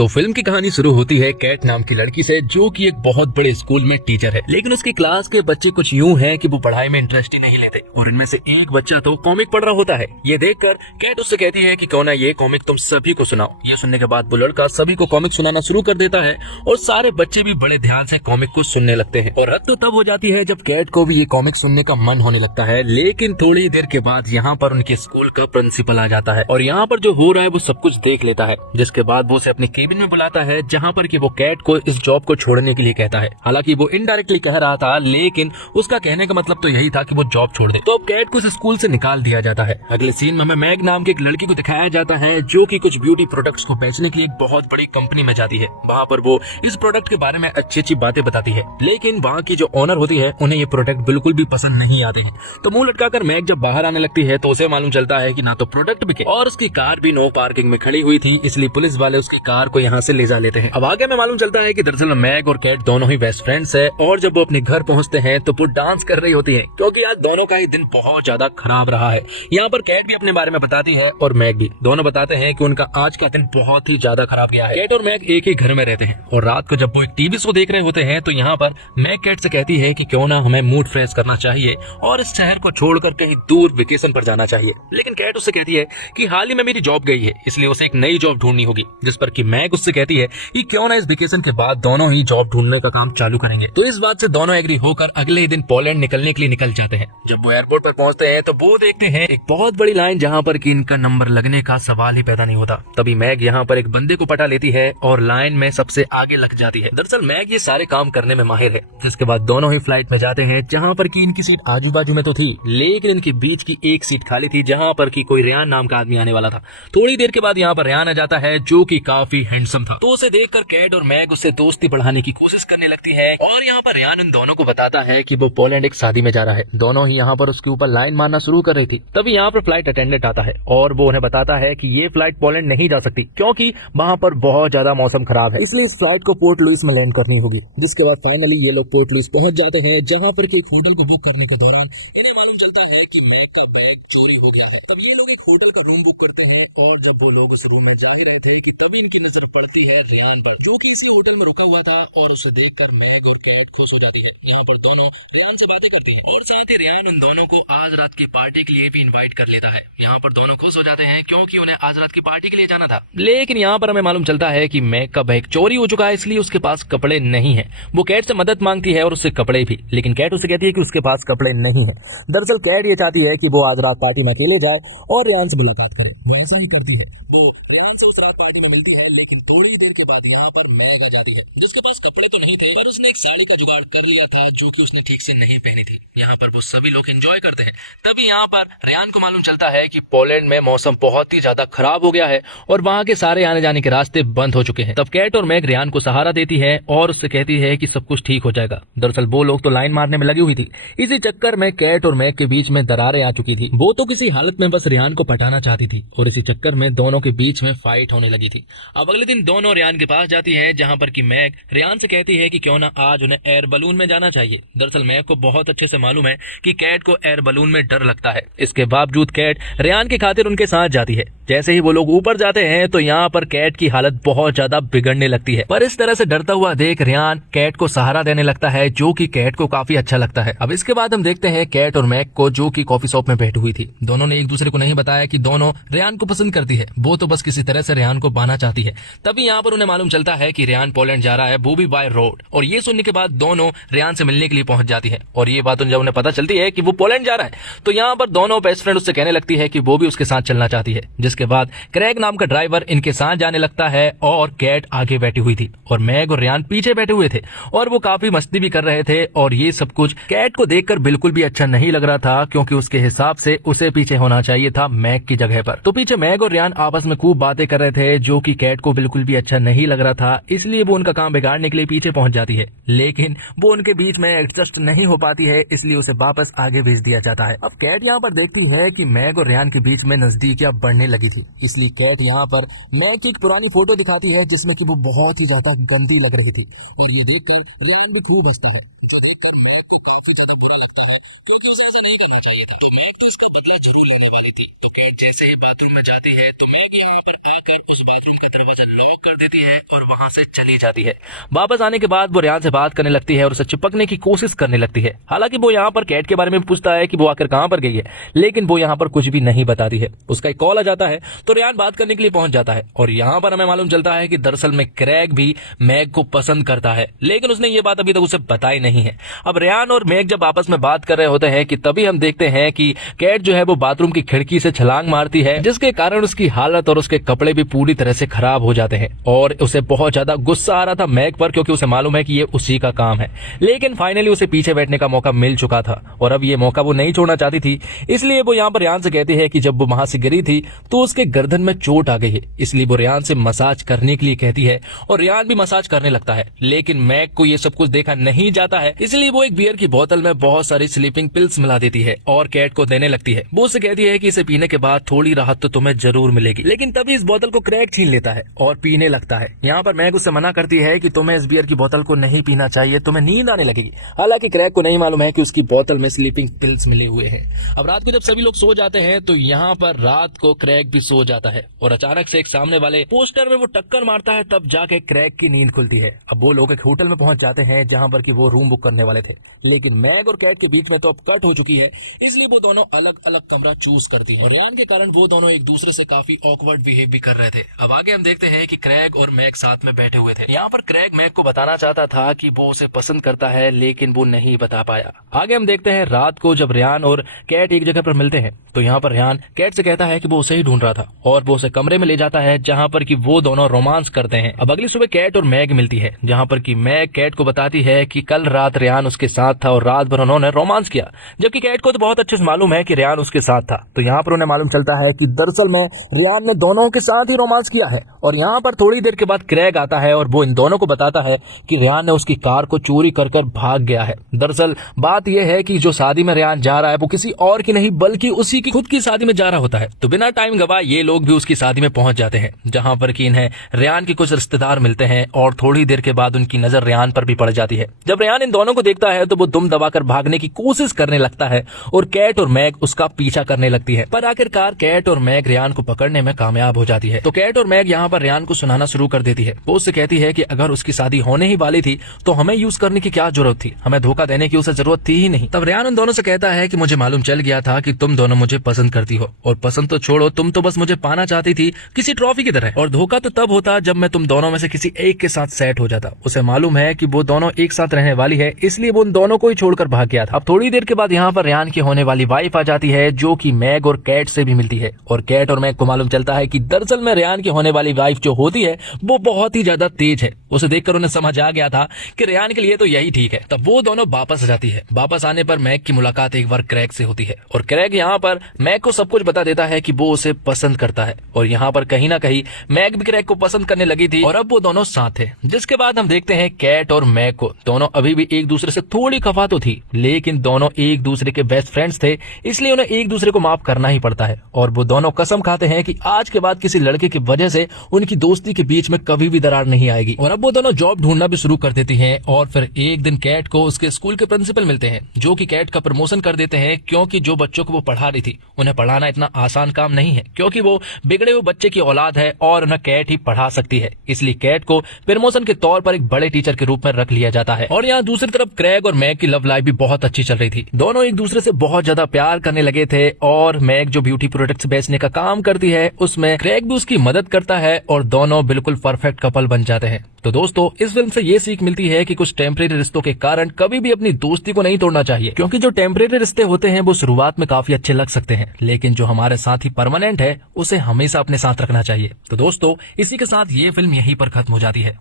तो फिल्म की कहानी शुरू होती है कैट नाम की लड़की से, जो कि एक बहुत बड़े स्कूल में टीचर है। लेकिन उसकी क्लास के बच्चे कुछ यूं हैं कि वो पढ़ाई में इंटरेस्ट ही नहीं लेते और इनमें से एक बच्चा तो कॉमिक पढ़ रहा होता है। ये देखकर कैट उससे कहती है कि क्यों ना ये कॉमिक तुम सभी को सुनाओ। ये सुनने के बाद वो लड़का सभी को कॉमिक सुनाना शुरू कर देता है और सारे बच्चे भी बड़े ध्यान से कॉमिक को सुनने लगते हैं। और हद तो तब हो जाती है जब कैट को भी ये कॉमिक सुनने का मन होने लगता है। लेकिन थोड़ी देर के बाद यहाँ पर उनके स्कूल का प्रिंसिपल आ जाता है और यहाँ पर जो हो रहा है वो सब कुछ देख लेता है। जिसके बाद वो उसे अपने केबिन में बुलाता है, जहाँ पर कि वो कैट को इस जॉब को छोड़ने के लिए कहता है। हालांकि वो इनडायरेक्टली कह रहा था, लेकिन उसका कहने का मतलब तो यही था कि वो जॉब छोड़ दे। तो अब कैट को इस स्कूल से निकाल दिया जाता है। अगले सीन में हमें मैग नाम की एक लड़की को दिखाया जाता है, जो कि कुछ ब्यूटी प्रोडक्ट्स को बेचने के लिए एक बहुत बड़ी कंपनी में जाती है। वहाँ पर वो इस प्रोडक्ट के बारे में अच्छी अच्छी बातें बताती है, लेकिन वहाँ की जो ओनर होती है उन्हें ये प्रोडक्ट बिल्कुल भी पसंद नहीं आते हैं। तो मुंह लटकाकर मैग जब बाहर आने लगती है तो उसे मालूम चलता है कि ना तो प्रोडक्ट बिके और उसकी कार भी नो पार्किंग में खड़ी हुई थी, इसलिए पुलिस वाले उसकी कार को यहाँ से ले जा लेते हैं। अब आगे में मालूम चलता है कि दरअसल मैग और कैट दोनों ही बेस्ट फ्रेंड्स है और जब वो अपने घर पहुंचते हैं तो वो डांस कर रही होती है, क्योंकि आज दोनों का ही दिन बहुत ज्यादा खराब रहा है। यहाँ पर कैट भी अपने बारे में बताती है और मैग भी, दोनों बताते हैं कि उनका आज का दिन बहुत ही ज्यादा खराब गया है। कैट और मैग एक ही घर में रहते हैं और रात को जब वो एक टीवी शो देख रहे होते हैं तो यहाँ पर मैग कैट से कहती है कि क्यों ना हमें मूड फ्रेश करना चाहिए और इस शहर को छोड़कर कहीं दूर वेकेशन पर जाना चाहिए। लेकिन कैट उससे कहती है कि हाल ही में मेरी जॉब गई है, इसलिए उसे एक नई जॉब ढूंढनी होगी। जिस पर कि मैग उससे कहती है कि क्यों ना इस वेकेशन के बाद दोनों ही जॉब ढूंढने का काम चालू करेंगे। तो इस बात से दोनों एग्री होकर अगले ही दिन पोलैंड निकलने के लिए निकल जाते हैं। जब वो एयरपोर्ट पर पहुंचते हैं तो वो देखते हैं एक बहुत बड़ी लाइन, जहां पर कि इनका नंबर लगने का सवाल ही पैदा नहीं होता। तभी मैग यहाँ पर एक बंदे को पटा लेती है और लाइन में सबसे आगे लग जाती है। दरअसल मैग ये सारे काम करने में माहिर है। जिसके बाद दोनों ही फ्लाइट में जाते हैं, जहाँ पर की इनकी सीट आजू बाजू में तो थी, लेकिन इनके बीच की एक सीट खाली थी, जहाँ पर की कोई रेयान नाम का आदमी आने वाला था। थोड़ी देर के बाद यहाँ पर रेयान आ जाता है, जो की काफी हैंडसम था। तो उसे देखकर कैट और मैग उससे दोस्ती बढ़ाने की कोशिश करने लगती है और यहाँ पर रेयान इन दोनों को बताता है कि वो पोलैंड एक शादी में जा रहा है। दोनों ही यहाँ पर उसके ऊपर लाइन मारना शुरू कर रही थी। तभी यहाँ पर फ्लाइट अटेंडेंट आता है और वो उन्हें बताता है कि ये फ्लाइट पोलैंड नहीं जा सकती, क्योंकि वहाँ पर बहुत ज्यादा मौसम खराब है, इसलिए इस फ्लाइट को पोर्ट लुइस में लैंड करनी होगी। जिसके बाद फाइनली ये लोग पोर्ट लुइस पहुंच जाते हैं, जहाँ पर एक होटल को बुक करने के दौरान इन्हें मालूम चलता है कि मैग का बैग चोरी हो गया है। तब ये लोग एक होटल का रूम बुक करते हैं और जब वो लोग उस रूम में जा ही रहे थे कि तभी इनकी नजर पड़ती है रेयान पर, जो कि इसी होटल में रुका हुआ था। और उसे देखकर मैग और कैट खुश हो जाती है। यहाँ पर दोनों रेयान से बातें करती हैं और साथ ही रेयान उन दोनों को आज रात की पार्टी के लिए भी इनवाइट कर लेता है। यहाँ पर दोनों खुश हो जाते हैं, क्योंकि उन्हें आज रात की पार्टी के लिए जाना था। लेकिन यहाँ पर हमें मालूम चलता है कि मैग का बैग चोरी हो चुका है, इसलिए उसके पास कपड़े नहीं है। वो कैट से मदद मांगती है और उससे कपड़े भी, लेकिन कैट उसे कहती है कि उसके पास कपड़े नहीं है। दरअसल कैट ये चाहती है कि वो आज रात पार्टी में अकेले जाए और रेयान से मुलाकात करे। वो ऐसा ही करती है। वो रेयान से उस रात पार्टी में मिलती है, लेकिन थोड़ी देर के बाद यहाँ पर मैग आ जाती है, जिसके पास कपड़े तो नहीं थे, पर उसने एक साड़ी का जुगाड़ कर लिया था, जो कि उसने ठीक से नहीं पहनी थी। यहाँ पर वो सभी लोग एंजॉय करते हैं। तभी यहाँ पर रेयान को मालूम चलता है कि पोलैंड में मौसम बहुत ही ज्यादा खराब हो गया है और वहाँ के सारे आने जाने के रास्ते बंद हो चुके हैं। तब कैट और मैग रेयान को सहारा देती है और उससे कहती है कि सब कुछ ठीक हो जाएगा। दरअसल वो लोग तो लाइन मारने में लगी हुई थी। इसी चक्कर में कैट और मैग के बीच में दरारें आ चुकी थी। वो तो किसी हालत में बस रेयान को पटाना चाहती थी और इसी चक्कर में दोनों के बीच में फाइट होने लगी थी। अब अगले दिन दोनों रेयान के पास जाती है, जहाँ पर की मैग रेयान से कहती है कि क्यों ना आज उन्हें एयर बलून में जाना चाहिए। दरअसल मैग को बहुत अच्छे से मालूम है कि कैट को एयर बलून में डर लगता है। इसके बावजूद कैट रेयान की खातिर उनके साथ जाती है। जैसे ही वो लोग ऊपर जाते हैं तो यहाँ पर कैट की हालत बहुत ज्यादा बिगड़ने लगती है, पर इस तरह से डरता हुआ देख रेयान कैट को सहारा देने लगता है, जो कि कैट को काफी अच्छा लगता है। अब इसके बाद हम देखते हैं कैट और मैग को, जो कि कॉफी शॉप में बैठी हुई थी। दोनों ने एक दूसरे को नहीं बताया कि दोनों रेयान को पसंद करती है। वो तो बस किसी तरह से रेयान को पाना चाहती है। तभी यहाँ पर उन्हें मालूम चलता है कि रेयान पोलैंड जा रहा है, वो भी बाय रोड। और ये सुनने के बाद दोनों रेयान से मिलने के लिए पहुंच जाती है। और ये बात जब उन्हें पता चलती है कि वो पोलैंड जा रहा है, तो यहाँ पर दोनों बेस्ट फ्रेंड उससे कहने लगती है कि वो भी उसके साथ चलना चाहती है। जिसके बाद क्रैग नाम का ड्राइवर इनके साथ जाने लगता है और कैट आगे बैठी हुई थी और मैग और रेयान पीछे बैठे हुए थे और वो काफी मस्ती भी कर रहे थे। और ये सब कुछ कैट को देखकर बिल्कुल भी अच्छा नहीं लग रहा था, क्योंकि उसके हिसाब से उसे पीछे होना चाहिए था मैग की जगह पर। तो पीछे मैग और रेयान आपस में खूब बातें कर रहे थे, जो कि कैट को बिल्कुल भी अच्छा नहीं लग रहा था, इसलिए वो उनका काम बिगाड़ने के लिए पीछे पहुंच जाती है। लेकिन वो उनके बीच में एडजस्ट नहीं हो पाती है, इसलिए उसे वापस आगे भेज दिया जाता है। अब कैट यहाँ पर देखती है कि मैग और रेयान के बीच में नजदीकियां बढ़ने लगी थी। इसलिए कैट यहाँ पर मैग की एक पुरानी फोटो दिखाती है जिसमें कि वो बहुत ही ज्यादा गंदी लग रही थी, और ये देखकर रियान भी खूब हंसता है, जो देखकर मैग को काफी ज्यादा बुरा लगता है क्योंकि उसे ऐसा नहीं करना चाहिए था। तो मैग तो इसका बदला जरूर लेने वाली थी। तो कैट जैसे ही बाथरूम में जाती है तो मैग यहाँ पर आकर उस बाथरूम का दरवाजा लॉक कर देती है और वहां से चली जाती है। वापस आने के बाद वो रियान से बात करने लगती है और उसे चिपकने की कोशिश करने लगती है। हालांकि वो यहाँ पर कैट के बारे में पूछता है कि वो आकर कहां पर गई है, लेकिन वो यहाँ पर कुछ भी नहीं बताती है। उसका एक कॉल आ जाता है तो रियान बात करने के लिए पहुंच जाता है, और यहाँ पर हमें मालूम चलता है कि दरअसल में क्रैग भी मैग को पसंद करता है, लेकिन उसने ये बात अभी तक उसे बताई नहीं है। अब रियान और मैग जब आपस में बात कर रहे होते हैं कि तभी हम देखते हैं कि कैट जो है वो बाथरूम की खिड़की से छलांग मारती है, जिसके कारण उसकी हालत और उसके कपड़े भी पूरी तरह से खराब हो जाते हैं। और उसे बहुत ज्यादा गुस्सा आ रहा था मैग पर, क्योंकि उसे मालूम है कि ये उसी का काम है, लेकिन फाइनली उसे पीछे बैठने का मौका मिल चुका था और अब ये मौका वो नहीं छोड़ना चाहती थी। इसलिए वो यहाँ पर रियान से कहती है कि जब वो वहां से गिरी थी तो उसके गर्दन में चोट आ गई है, इसलिए वो रियान से मसाज करने के लिए कहती है और रियान भी मसाज करने लगता है। लेकिन मैग को ये सब कुछ देखा नहीं जाता है, इसलिए वो एक बियर की बोतल में बहुत सारी स्लीपिंग पिल्स मिला देती है और कैट को देने लगती है। वो उससे कहती है कि इसे पीने के बाद थोड़ी राहत तो तुम्हें जरूर मिलेगी, लेकिन तभी इस बोतल को क्रैग छीन लेता है और पीने लगता है। यहाँ पर मैग उससे मना करती है कि तुम्हें इस बियर की बोतल को नहीं पीना चाहिए, तुम्हें नींद आने लगेगी। हालांकि क्रैग को नहीं मालूम है कि उसकी बोतल में स्लीपिंग पिल्स मिले हुए हैं। अब रात को जब सभी लोग सो जाते हैं तो यहाँ पर रात को क्रैग भी सो जाता है और अचानक से एक सामने वाले पोस्टर में वो टक्कर मारता है, तब जाके क्रैग की नींद खुलती है। अब वो लोग एक होटल में पहुंच जाते हैं जहाँ पर कि वो रूम बुक करने वाले थे, लेकिन मैग और कैट के बीच में तो अब कट हो चुकी है, इसलिए वो दोनों अलग अलग कमरा चूज करती है और रियान के कारण वो दोनों एक दूसरे से काफी ऑकवर्ड बिहेव भी कर रहे थे। अब आगे हम देखते हैं कि क्रैग और मैग साथ में बैठे हुए थे। यहाँ पर क्रैग मैग को बताना चाहता था कि वो उसे पसंद करता है, लेकिन वो नहीं बता पाया। आगे हम देखते हैं रात को जब रियान और कैट एक जगह पर मिलते हैं तो यहाँ पर रियान कैट से कहता है कि वो उसे ही ढूंढ रहा था और वो उसे कमरे में ले जाता है जहाँ पर कि वो दोनों रोमांस करते हैं। अब अगली सुबह कैट और मैग मिलती है, जहाँ पर कि मैग कैट को बताती है कि कल रात रियान उसके साथ था और रात भर उन्होंने रोमांस किया, जबकि कैट को तो बहुत अच्छे से मालूम है कि रियान उसके साथ था। तो यहाँ पर उन्हें मालूम चलता है कि दरअसल में रियान ने दोनों के साथ ही रोमांस किया है। और यहाँ पर थोड़ी देर के बाद क्रैग आता है और वो इन दोनों को बताता है कि रियान ने उसकी कार को चोरी कर भाग गया है। दरअसल बात यह है कि जो शादी में रियान जा रहा है वो किसी और की नहीं बल्कि उसी की खुद की शादी में जा रहा होता है। तो बिना टाइम गवाए ये लोग भी उसकी शादी में पहुंच जाते हैं, जहां पर कि इन्हें रियान के कुछ रिश्तेदार मिलते हैं और थोड़ी देर के बाद उनकी नजर रियान पर भी पड़ जाती है। जब रियान इन दोनों को देखता है तो वो दुम दबाकर भागने की कोशिश करने लगता है और कैट और मैग उसका पीछा करने लगती है, पर आखिरकार कैट और मैग रियान को पकड़ने में कामयाब हो जाती है। तो कैट और मैग यहाँ पर रियान को सुनाना शुरू कर देती है। वो उससे कहती है कि अगर उसकी शादी होने ही वाली थी तो हमें यूज करने की क्या जरूरत थी, हमें धोखा देने की उसे जरूरत थी ही नहीं। तब रियान उन दोनों से कहता है कि मुझे मालूम चल गया था कि तुम दोनों मुझे पसंद करती हो, और पसंद तो छोड़ो, तुम तो बस मुझे पाना चाहती थी किसी ट्रॉफी की तरह, और धोखा तो तब होता जब मैं तुम दोनों में से किसी एक के साथ सेट हो जाता। उसे मालूम है कि वो दोनों एक साथ रहने वाली है, इसलिए वो उन दोनों को ही छोड़कर भाग गया था। अब थोड़ी देर के बाद यहाँ पर रियान की होने वाली वाइफ आ जाती है, जो कि मैग और कैट से भी मिलती है, और कैट और मैग को मालूम चलता है कि दरअसल में रियान की होने वाली वाइफ जो होती है वो बहुत ही ज्यादा तेज है। उसे देखकर उन्हें समझ आ गया था कि रियान के लिए तो यही ठीक है। तब वो दोनों वापस आ जाती है। वापस आने पर मैग की मुलाकात एक बार क्रैग से होती है और क्रैग यहाँ पर मैग को सब कुछ बता देता है कि वो उसे पसंद करता है, और यहाँ पर कहीं ना कहीं मैग भी क्रैग को पसंद करने लगी थी और अब वो दोनों साथ थे। जिसके बाद हम देखते हैं कैट और मैग को। दोनों अभी भी एक दूसरे से थोड़ी खफा तो थी, लेकिन दोनों एक दूसरे के बेस्ट फ्रेंड्स थे, इसलिए उन्हें एक दूसरे को माफ करना ही पड़ता है। और वो दोनों कसम खाते हैं कि आज के बाद किसी लड़के की वजह से उनकी दोस्ती के बीच में कभी भी दरार नहीं आएगी। और अब वो दोनों जॉब ढूंढना भी शुरू कर देती हैं। और फिर एक दिन कैट को उसके स्कूल के प्रिंसिपल मिलते हैं, जो कि कैट का प्रमोशन कर देते हैं, क्योंकि जो बच्चों को वो पढ़ा रही थी उन्हें पढ़ाना इतना आसान काम नहीं है, क्योंकि वो बिगड़े हुए बच्चे की औलाद है और उन्हें कैट ही पढ़ा सकती है। इसलिए कैट को प्रमोशन के तौर पर एक बड़े टीचर के रूप में रख लिया जाता है। और यहाँ दूसरी तरफ क्रैग और मैग की लव लाइफ भी बहुत अच्छी चल रही थी। दोनों एक दूसरे से बहुत ज्यादा प्यार करने लगे थे, और मैग जो ब्यूटी प्रोडक्ट्स बेचने का काम करती है उसमें क्रैग भी उसकी मदद करता है, और दोनों बिल्कुल परफेक्ट कपल बन जाते हैं। तो दोस्तों, इस फिल्म से ये सीख मिलती है कि कुछ टेम्परेरी रिश्तों के कारण कभी भी अपनी दोस्ती को नहीं तोड़ना चाहिए, क्योंकि जो टेम्परेरी रिश्ते होते हैं वो शुरुआत में काफी अच्छे लग सकते हैं, लेकिन जो हमारे साथ ही परमानेंट है उसे हमेशा अपने साथ रखना चाहिए। तो दोस्तों, इसी के साथ ये फिल्म यहीं पर खत्म हो जाती है।